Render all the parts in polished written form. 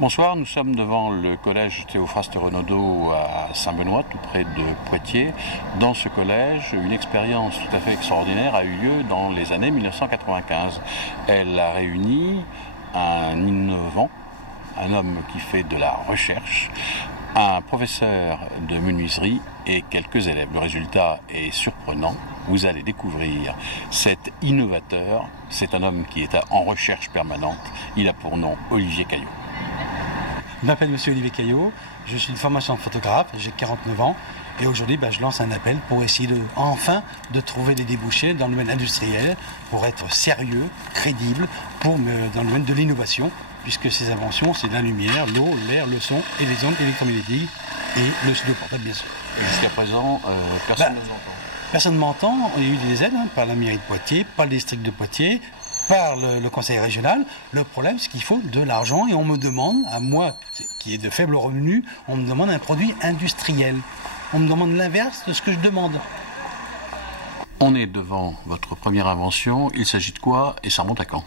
Bonsoir, nous sommes devant le collège Théophraste Renaudot à Saint-Benoît, tout près de Poitiers. Dans ce collège, une expérience tout à fait extraordinaire a eu lieu dans les années 1995. Elle a réuni un innovant, un homme qui fait de la recherche, un professeur de menuiserie et quelques élèves. Le résultat est surprenant. Vous allez découvrir cet innovateur. C'est un homme qui est en recherche permanente. Il a pour nom Olivier Caillot. Je m'appelle Monsieur Olivier Caillot, je suis une formation de photographe, j'ai 49 ans et aujourd'hui je lance un appel pour essayer enfin de trouver des débouchés dans le domaine industriel pour être sérieux, crédible dans le domaine de l'innovation puisque ces inventions c'est la lumière, l'eau, l'air, le son et les ondes électromagnétiques et le studio portable bien sûr. Jusqu'à présent, personne ne nous entend. Personne ne m'entend, il y a eu des aides par la mairie de Poitiers, par le district de Poitiers, par le conseil régional. Le problème, c'est qu'il faut de l'argent et on me demande, à moi qui est de faible revenu, on me demande un produit industriel. On me demande l'inverse de ce que je demande. On est devant votre première invention. Il s'agit de quoi et ça remonte à quand?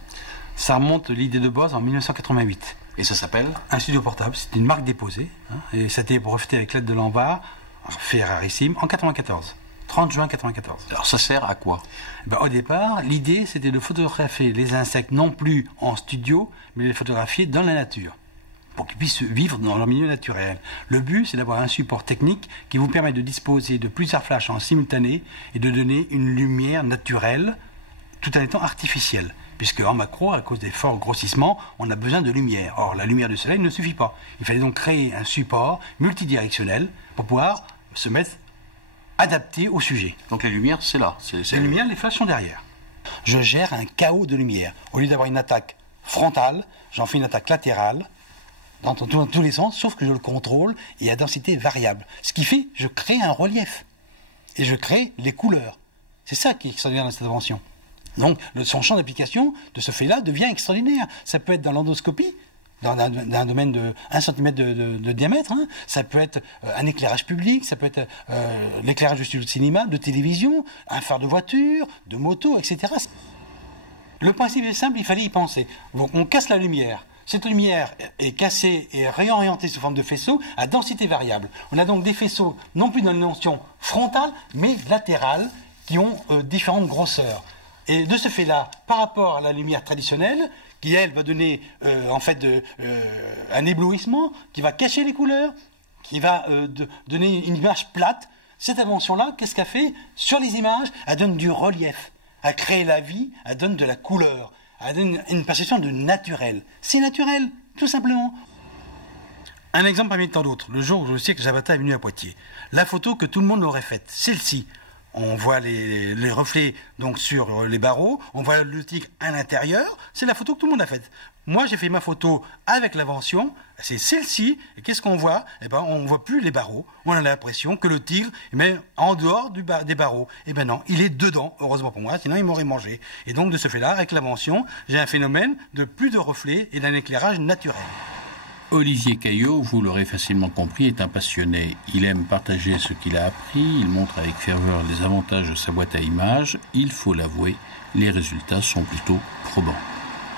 Ça remonte l'idée de base en 1988. Et ça s'appelle? Un studio portable, c'est une marque déposée. Et ça a été breveté avec l'aide de l'ANVAR, fait rarissime, en 94. 30 juin 1994. Alors ça sert à quoi? Au départ, l'idée c'était de photographier les insectes non plus en studio, mais les photographier dans la nature, pour qu'ils puissent vivre dans leur milieu naturel. Le but c'est d'avoir un support technique qui vous permet de disposer de plusieurs flashs en simultané et de donner une lumière naturelle tout en étant artificielle. Puisque en macro, à cause des forts grossissements, on a besoin de lumière. Or, la lumière du soleil ne suffit pas. Il fallait donc créer un support multidirectionnel pour pouvoir se mettre adapté au sujet. Donc les lumières, c'est là. Les lumières, les flashs sont derrière. Je gère un chaos de lumière. Au lieu d'avoir une attaque frontale, j'en fais une attaque latérale, dans tous les sens, sauf que je le contrôle et à densité variable. Ce qui fait, je crée un relief. Et je crée les couleurs. C'est ça qui est extraordinaire dans cette invention. Donc, son champ d'application de ce fait-là devient extraordinaire. Ça peut être dans l'endoscopie, dans un domaine de 1 cm de diamètre, ça peut être un éclairage public, ça peut être l'éclairage de studio de cinéma, de télévision, un phare de voiture, de moto, etc. Le principe est simple, il fallait y penser. Donc, on casse la lumière. Cette lumière est cassée et réorientée sous forme de faisceaux à densité variable. On a donc des faisceaux non plus dans une dimension frontale, mais latérale, qui ont différentes grosseurs. Et de ce fait-là, par rapport à la lumière traditionnelle, qui elle va donner un éblouissement, qui va cacher les couleurs, qui va donner une image plate, cette invention-là, qu'est-ce qu'elle fait sur les images? Elle donne du relief, elle crée la vie, elle donne de la couleur, elle donne une perception de naturel. C'est naturel, tout simplement. Un exemple parmi tant d'autres. Le jour où je sais que Jabata est venu à Poitiers, la photo que tout le monde aurait faite, celle-ci. On voit les reflets donc sur les barreaux, on voit le tigre à l'intérieur, c'est la photo que tout le monde a faite. Moi j'ai fait ma photo avec l'invention, c'est celle-ci, et qu'est-ce qu'on voit? On ne voit plus les barreaux, on a l'impression que le tigre est en dehors des barreaux. Non, il est dedans, heureusement pour moi, sinon il m'aurait mangé. Et donc de ce fait-là, avec l'invention, j'ai un phénomène de plus de reflets et d'un éclairage naturel. Olivier Caillot, vous l'aurez facilement compris, est un passionné. Il aime partager ce qu'il a appris, il montre avec ferveur les avantages de sa boîte à images. Il faut l'avouer, les résultats sont plutôt probants.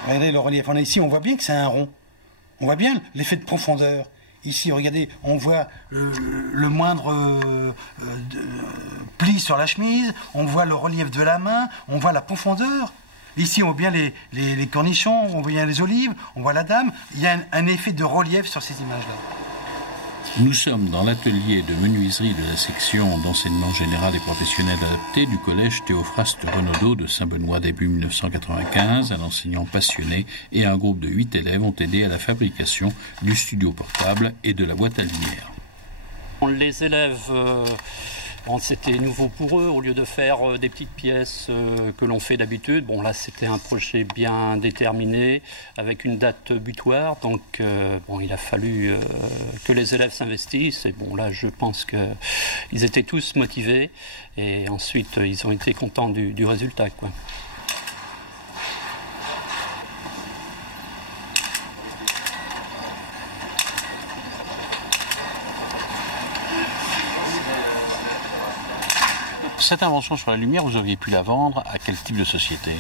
Regardez le relief, ici on voit bien que c'est un rond. On voit bien l'effet de profondeur. Ici, regardez, on voit le moindre pli sur la chemise, on voit le relief de la main, on voit la profondeur. Ici, on voit bien les cornichons, on voit bien les olives, on voit la dame. Il y a un effet de relief sur ces images-là. Nous sommes dans l'atelier de menuiserie de la section d'enseignement général et professionnel adapté du collège Théophraste Renaudot de Saint-Benoît début 1995. Un enseignant passionné et un groupe de 8 élèves ont aidé à la fabrication du studio portable et de la boîte à lumière. Les élèves... c'était nouveau pour eux, au lieu de faire des petites pièces que l'on fait d'habitude. Là, c'était un projet bien déterminé, avec une date butoir. Donc, il a fallu que les élèves s'investissent. Et là, je pense qu'ils étaient tous motivés. Et ensuite, ils ont été contents du résultat, quoi. Cette invention sur la lumière, vous auriez pu la vendre à quel type de société?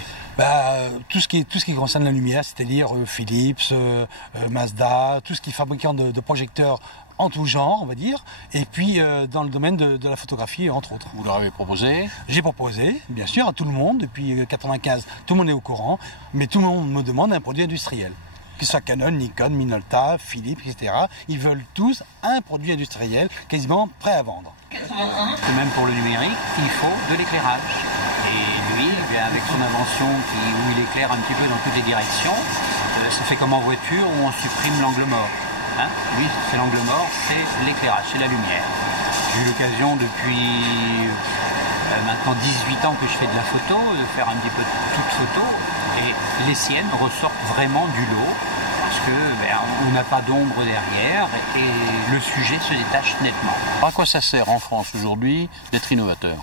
Tout ce qui concerne la lumière, c'est-à-dire Philips, Mazda, tout ce qui est fabricant de projecteurs en tout genre, on va dire, et puis dans le domaine de la photographie, entre autres. Vous leur avez proposé? J'ai proposé, bien sûr, à tout le monde, depuis 1995, tout le monde est au courant, mais tout le monde me demande un produit industriel. Que ce soit Canon, Nikon, Minolta, Philips, etc. Ils veulent tous un produit industriel quasiment prêt à vendre. Même pour le numérique, il faut de l'éclairage. Et lui, avec son invention où il éclaire un petit peu dans toutes les directions, ça fait comme en voiture où on supprime l'angle mort. Hein, lui, c'est l'angle mort, c'est l'éclairage, c'est la lumière. J'ai eu l'occasion depuis maintenant 18 ans que je fais de la photo, de faire un petit peu toute photo, et les siennes ressortent vraiment du lot, parce que on n'a pas d'ombre derrière, et le sujet se détache nettement. À quoi ça sert en France aujourd'hui d'être innovateur?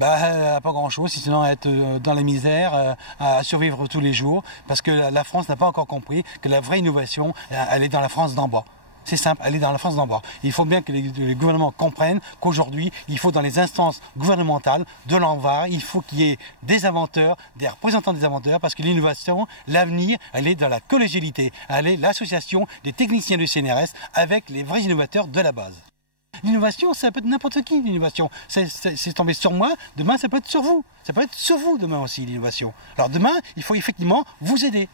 Pas grand-chose, sinon être dans la misère, à survivre tous les jours, parce que la France n'a pas encore compris que la vraie innovation, elle est dans la France d'en bas. C'est simple, elle est dans la France d'en bas. Il faut bien que les gouvernements comprennent qu'aujourd'hui, il faut dans les instances gouvernementales de l'envers, il faut qu'il y ait des inventeurs, des représentants des inventeurs, parce que l'innovation, l'avenir, elle est dans la collégialité. Elle est l'association des techniciens du CNRS avec les vrais innovateurs de la base. L'innovation, ça peut être n'importe qui, l'innovation. C'est tombé sur moi, demain ça peut être sur vous. Ça peut être sur vous demain aussi, l'innovation. Alors demain, il faut effectivement vous aider.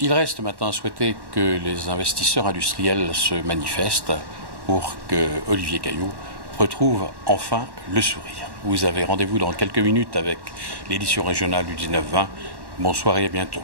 Il reste maintenant à souhaiter que les investisseurs industriels se manifestent pour que Olivier Caillou retrouve enfin le sourire. Vous avez rendez-vous dans quelques minutes avec l'édition régionale du 19-20. Bonsoir et à bientôt.